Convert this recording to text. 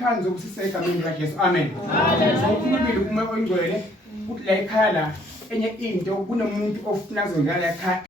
ekhaya ngizobusisa egameni likaJesu. Amen. Sokhulumile uma oyingcwele ukuthi la ekhaya la enye into kunomuntu ofuna azongena la ekhaya